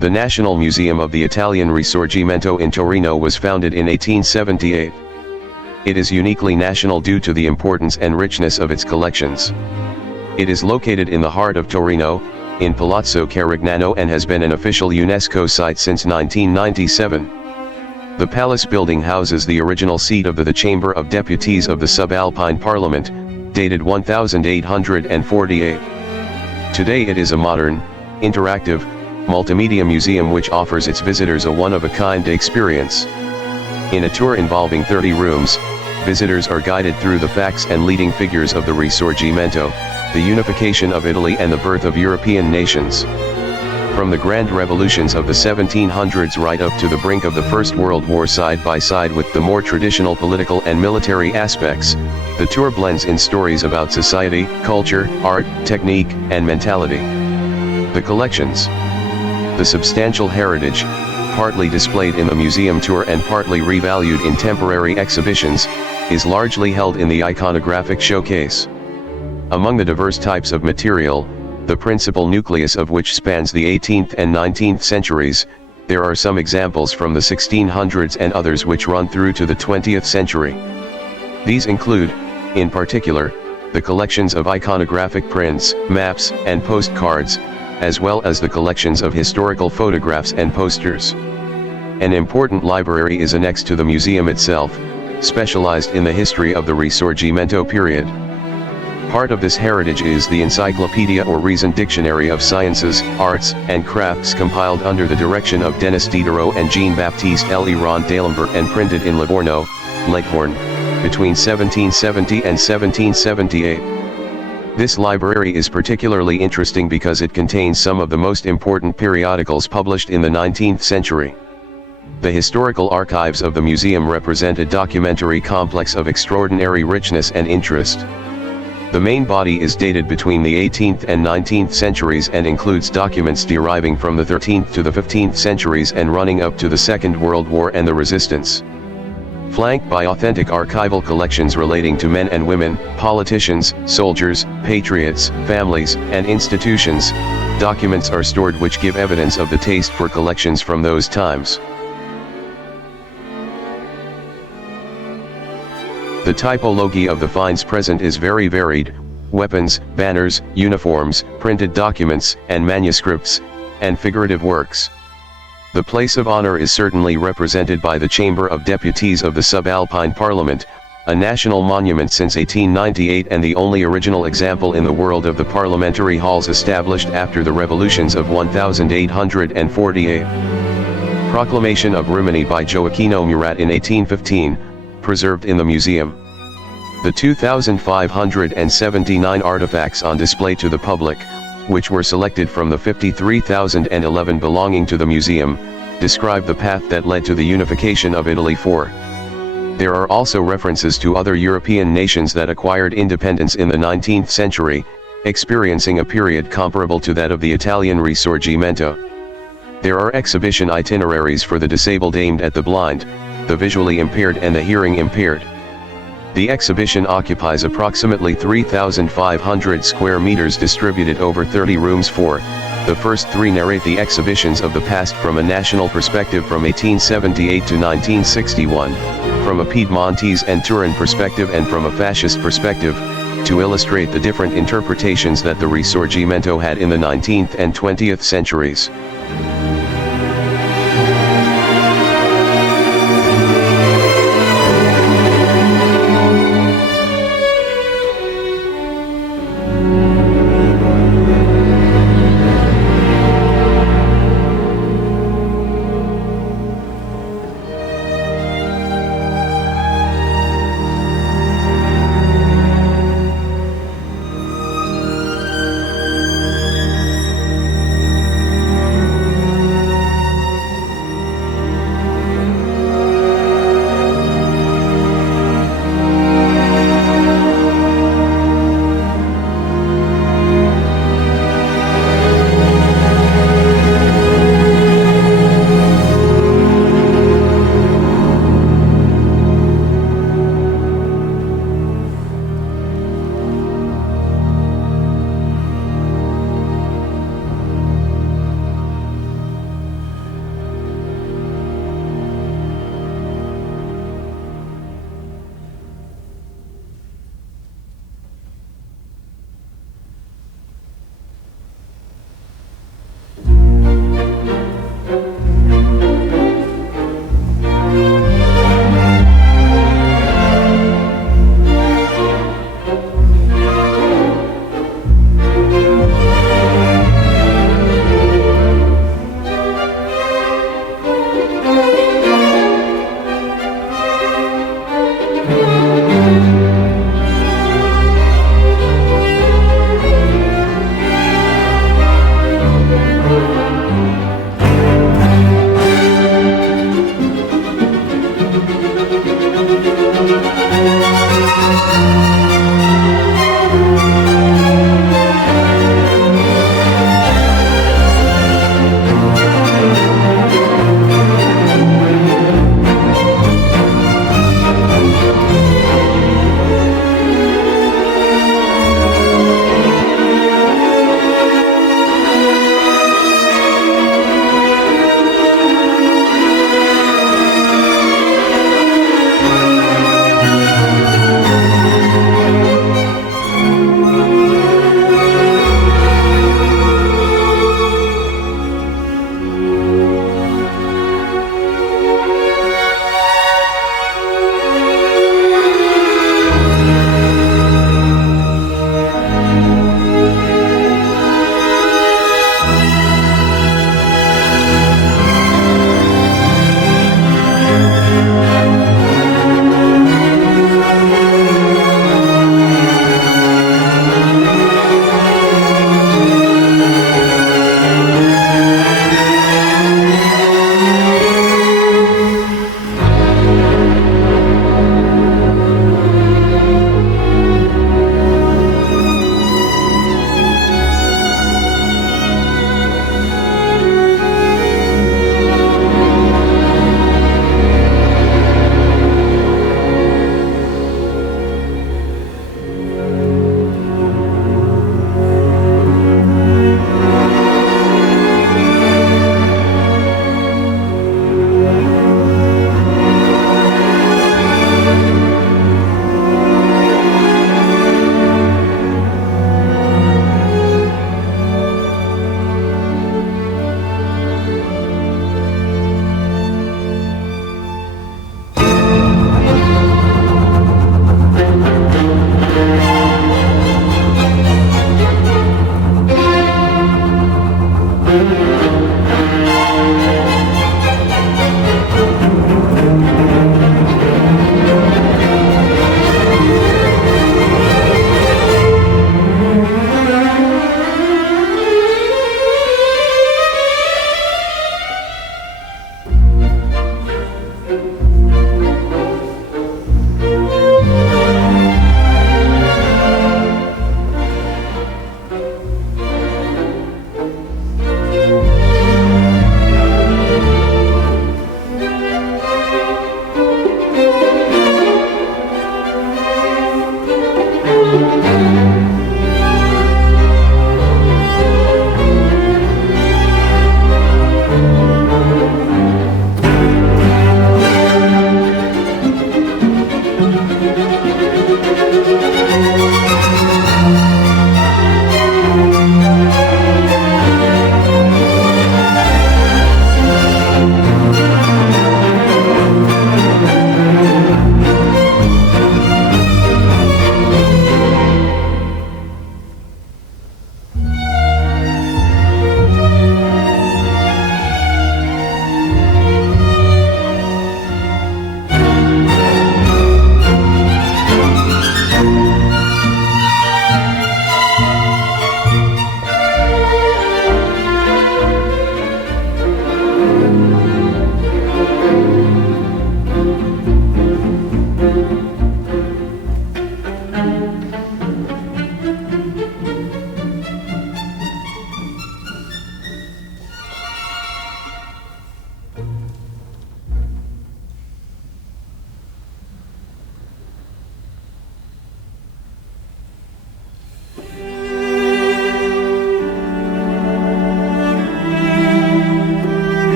The National Museum of the Italian Risorgimento in Torino was founded in 1878. It is uniquely national due to the importance and richness of its collections. It is located in the heart of Torino, in Palazzo Carignano, and has been an official UNESCO site since 1997. The palace building houses the original seat of the Chamber of Deputies of the Subalpine Parliament, dated 1848. Today it is a modern, interactive, multimedia museum which offers its visitors a one-of-a-kind experience. In a tour involving 30 rooms, visitors are guided through the facts and leading figures of the Risorgimento, the unification of Italy and the birth of European nations. From the grand revolutions of the 1700s right up to the brink of the First World War, side by side with the more traditional political and military aspects, the tour blends in stories about society, culture, art, technique, and mentality. The collections. The substantial heritage, partly displayed in the museum tour and partly revalued in temporary exhibitions, is largely held in the iconographic showcase. Among the diverse types of material, the principal nucleus of which spans the 18th and 19th centuries, there are some examples from the 1600s and others which run through to the 20th century. These include, in particular, the collections of iconographic prints, maps, and postcards, as well as the collections of historical photographs and posters. An important library is annexed to the museum itself, specialized in the history of the Risorgimento period. Part of this heritage is the Encyclopedia or Reason Dictionary of Sciences, Arts, and Crafts, compiled under the direction of Denis Diderot and Jean-Baptiste Léon d'Alembert and printed in Livorno, Leghorn, between 1770 and 1778. This library is particularly interesting because it contains some of the most important periodicals published in the 19th century. The historical archives of the museum represent a documentary complex of extraordinary richness and interest. The main body is dated between the 18th and 19th centuries and includes documents deriving from the 13th to the 15th centuries and running up to the Second World War and the Resistance. Flanked by authentic archival collections relating to men and women, politicians, soldiers, patriots, families, and institutions, documents are stored which give evidence of the taste for collections from those times. The typology of the finds present is very varied: weapons, banners, uniforms, printed documents, and manuscripts, and figurative works. The place of honor is certainly represented by the Chamber of Deputies of the Subalpine Parliament, a national monument since 1898 and the only original example in the world of the parliamentary halls established after the revolutions of 1848. Proclamation of Rimini by Gioacchino Murat in 1815, preserved in the museum. The 2,579 artifacts on display to the public, which were selected from the 53,011 belonging to the museum, describe the path that led to the unification of Italy. There are also references to other European nations that acquired independence in the 19th century, experiencing a period comparable to that of the Italian Risorgimento. There are exhibition itineraries for the disabled aimed at the blind, the visually impaired and the hearing impaired. The exhibition occupies approximately 3,500 square meters distributed over 30 rooms. The first three narrate the exhibitions of the past from a national perspective from 1878 to 1961, from a Piedmontese and Turin perspective and from a fascist perspective, to illustrate the different interpretations that the Risorgimento had in the 19th and 20th centuries.